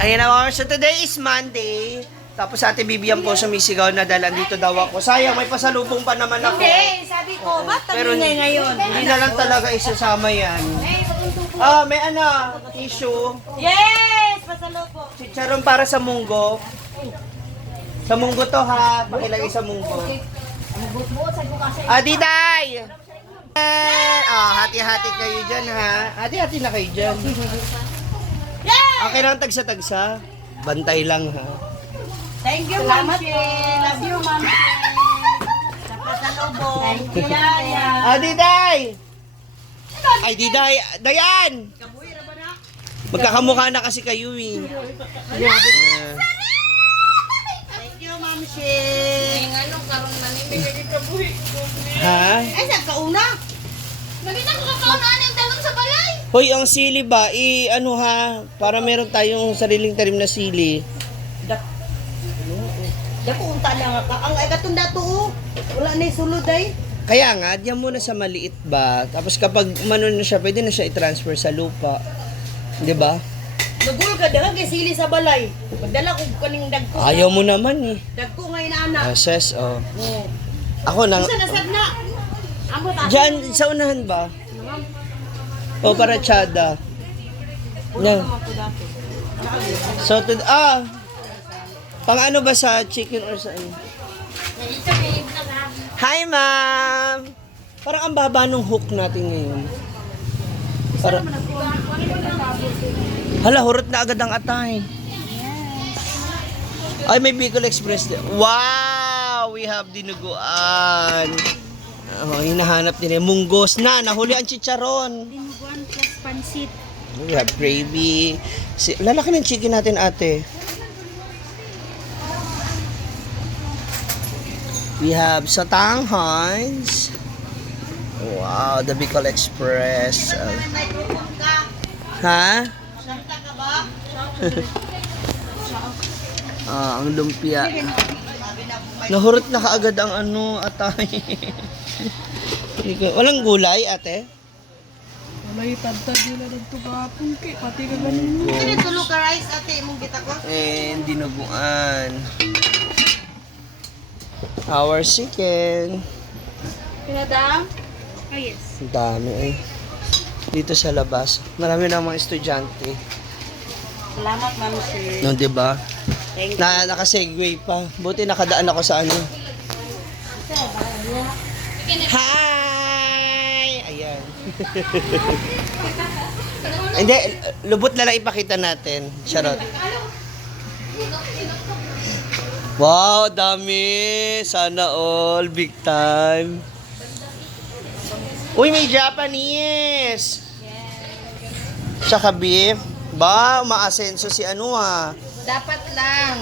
Ayan na mga, so today is Monday. Tapos Ate Bibian po sumisigaw na dahil andito daw ako. Sayang, may pasalubong pa naman ako. Hindi, sabi ko, ba't Pero tabi ngayon? hindi na lang talaga isasama yan. May tissue. Yes! Pasalubong. Chicharon para sa munggo. Sa munggo to ha, pakilagay sa munggo. Diday! Hati-hati kayo dyan ha. Hati-hati na kayo dyan. Okay lang tagsa-tagsa. Bantay lang ha. Thank you, Ma'am She. Love you, Ma'am She. Sa pasalubong. Thank you, Yaya. Diday! Ay, Diday! Dayan! Magkakamukha na kasi kayo eh. Thank you, Ma'am She. Ha? Ay, saan ka una? Nagita ko kakaunaan yung talong sa balay. Hoy, ang sili ba? Para meron tayong sariling tarim na sili. Dako unta lang ka. Ang agatong dato wala na sulod ay. Kaya nga, diyan muna sa maliit ba? Tapos kapag manon na siya, pwede na siya i-transfer sa lupa. Di ba? Dugol ka daw kay sili sa balay. Magdala ko kaning dagko. Ayaw mo naman eh. Dagko nga inaana. Ses, Oh. Ako nang... Isa nasad na. Ambot Diyan, sa unahan ba? O, para tsada. Yan. So, pang ano ba sa chicken or sa ano? Hi, ma'am! Parang ang baba ng hook natin ngayon. Para... Hala, hurot na agad ang atay. Ay, may Bicol Express. Wow! We have dinuguan. Hinahanap din. Munggos na. Nahuli ang chicharon. Dinuguan plus pansit. We have gravy. Lalaki ng chicken natin, ate. We have satanghans. Wow, the Bicol Express. Ha? Santa ka ba? Ang lumpia. Nahurot na kaagad ang atay. Walang gulay, ate? Walay tagtag nila nagtugapon kay pati ka ganin. Kini tulo ka rice ate imong gita ko. Dinuguan. Our chicken. Pinadam? Oh yes. Ang dami eh. Dito sa labas. Marami na mga estudyante. Salamat, Ma'am She. No, 'di ba? Thank you. Naka-segue pa. Buti nakadaan ako sa ano. Hi! Ayan. Hindi, lubot na lang ipakita natin. Charot. Wow, dami. Sana all. Big time. Uy, may Japanese. Tsaka beef. Ba, umaasenso si Dapat lang.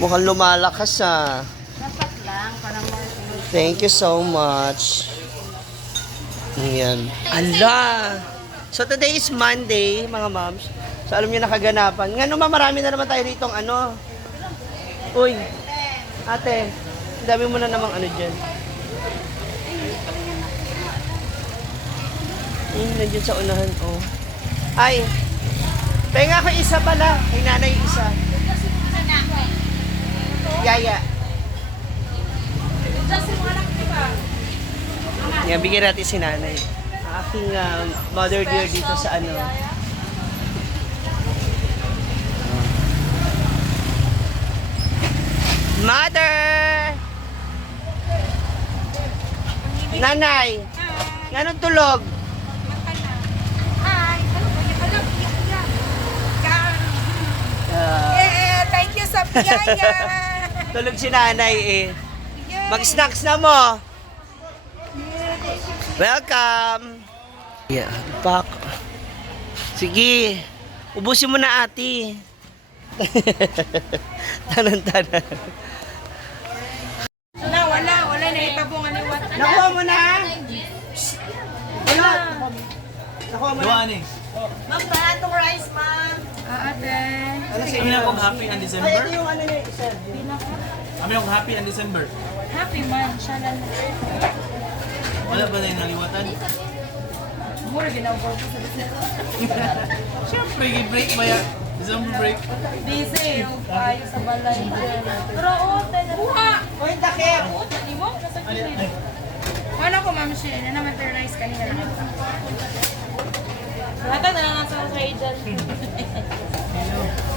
Mukhang lumalakas Dapat lang para mo. Thank you so much. Ayan. Ala! So today is Monday, mga moms. So alam niyo nakaganapan. Nga naman marami na naman tayo rito Uy, ate, dami mo na namang dyan. Nandiyan sa unahan, Ay, tenga ko isa pala. May nanay isa. Yaya. Yan, bigyan natin si nanay. Aking mother dear dito sa Mother! Nanay! Ganong tulog? Hi, ano ba yan? Thank you sa biyaya. Tulog si nanay eh. Mag-snacks na mo. Welcome. Yeah, pak. Sige. Ubusin mo na ate. Tanan-tanan. Wala na itabungan ni Wat. Nakuha mo na? Wala. Nakuha mo na? Ma'am, baratong rice, ma'am. Ate. Kami na kung happy ang Ay, December. ito yung niya, sir. Kami kung happy ang December. Happy man, siya lang. Wala ba na yung naliwatan? Mura ginagawa ko sa business. Siyempre, break ba yan? December break. Busy. Ayaw sa balay. Pero tayo na. Buha! Uy, takip! Di mo? Nasa kilid. Ano ko, Ma'am Shane? Ano materialize kanina na? Ata na lang nasa trade dyan.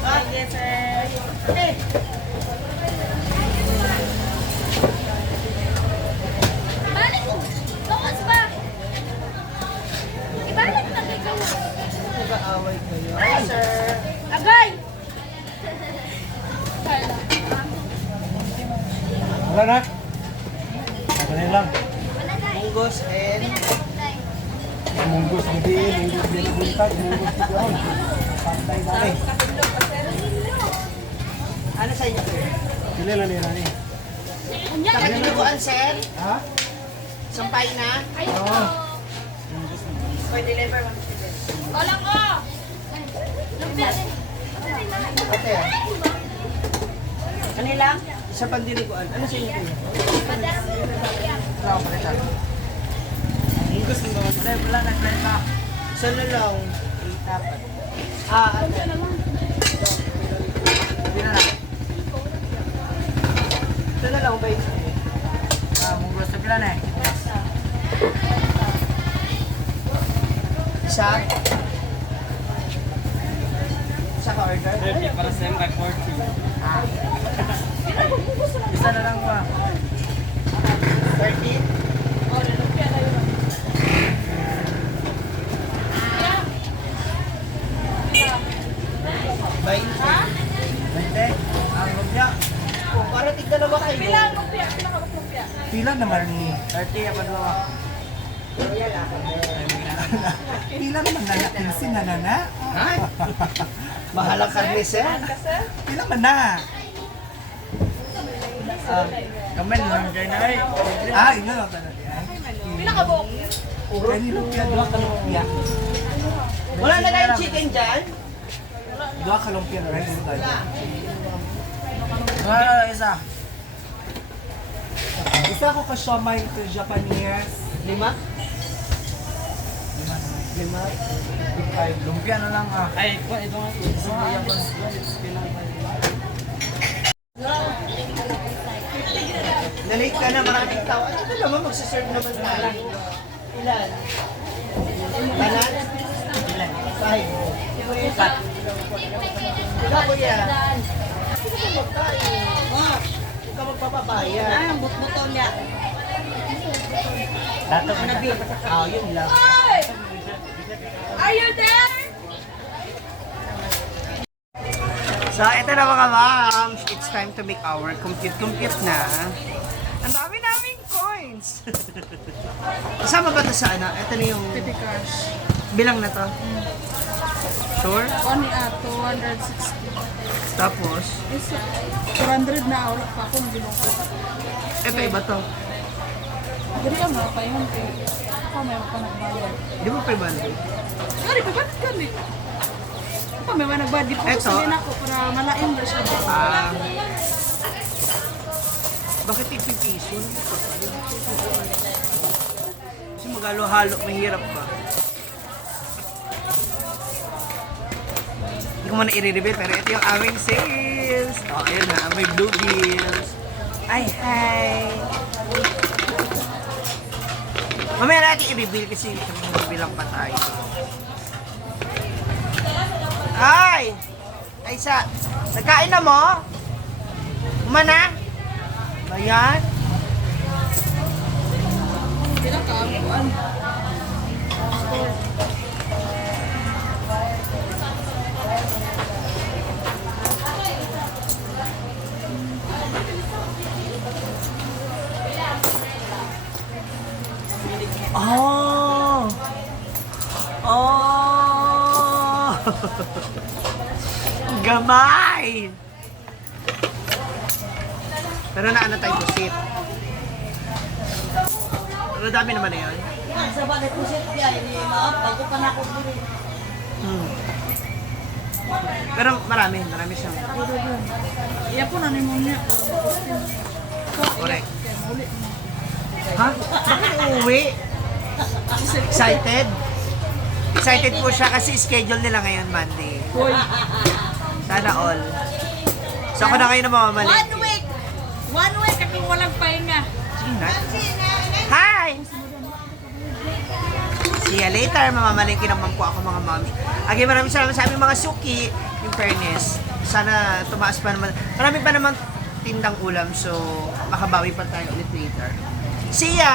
Okay, sir. Hey! Balik ko! Bawas ba? Ibalik na kay kayo. Nag-aaway kayo. Hi, sir. Agay! Wala na. Wala lang. Munggos and... Munggos ang diin, munggos din ang buntag, munggos din doon. Pantay dali. Ano sa inyo, sir? Pili lang nila ni. Taginukuan, sir? Ha? Sampay na? Ay, ito. For deliver, ma'am. Walang ko! Lumpia din. Ate, Kanila? isa pang dinikuan. Ano sa inyo, kuya? Munggos ng mga Wala, nagbenta. Isa na lang. Dapat. Ate. Ito na lang, ba? Munggos sa pila na eh. Isa? Isa ka order? 30 para sa mga 40. Isa na lang ba? 30? Bay? Bente? Ang lumpia? Oh, para tignan na ba kayo? Pila naman ni. 30 apa dua? Pila naman na natinsin na na. Ay! Mahalang karne, sir. Pila man na. Kamen lang kayo na eh. Ah, ino lang talaga. Pila ka buong? Kani lumpia, dua ka lumpia. Wala na tayong chicken dyan? Dua ka lumpia na rin. Isa. Isa ko ka siomay to Japanese. 5? 5? Lumpia na lang ah. Ay, ito nga. Nalate ka na, maraming tao. Ano ito naman, magsaserve naman tayo. Ilan? Kanan? Ilan? 5. Ikaw, kuya. Ikaw ka magkain. Huwag ka magpapabayan. Ang but-buton niya. Dato ka na. Yun lang. Are you there? So, ito na mga moms. It's time to make our compute na. Ang dami naming coins. Kasama ba ito sa ano? Ito na yung Petty cash. bilang na to. Sure? Ano ato, 260. Tapos, Isa, 400 na awak pa ako nagilong ko. ito iba to. Dali ka mga payon kay ako may pa nagbayad. Di ba 500? Sorry, pabanit ka ni. Ako may mga nagbayad. Di po ko Eto. sabihin ako para malain ba siya. Bakit ipipiso? Kasi magalo-halo, mahirap ba? Hindi ko muna i-reveal, pero ito yung aming sales. Oh, ayun na, may blue bills. Ay, hi! Mamaya natin i-reveal kasi bilang pa tayo. Ay! Ay, nagkain na mo? Umana? Ayan. Bilang kaabuan. Oh! Oh! Gamay! Pero naano tayo pusit. Pero dami naman na yun. Sa bagay po siya ini maap bago pa na ako diri. Pero marami siyang. Iya po na ni mo niya. Correct. Ha? Bakit uuwi? Excited? Excited po siya kasi schedule nila ngayon Monday. Hoy, Sana all. So ako na kayo na mamamalengke. 1 week. 1 week akong walang pahinga. Hi! See you later. Mamamalengke naman po ako mga moms. Again, maraming salamat sa aming mga suki. In fairness, sana tumaas pa naman. Marami pa naman tindang ulam so makabawi pa tayo ulit later. See ya!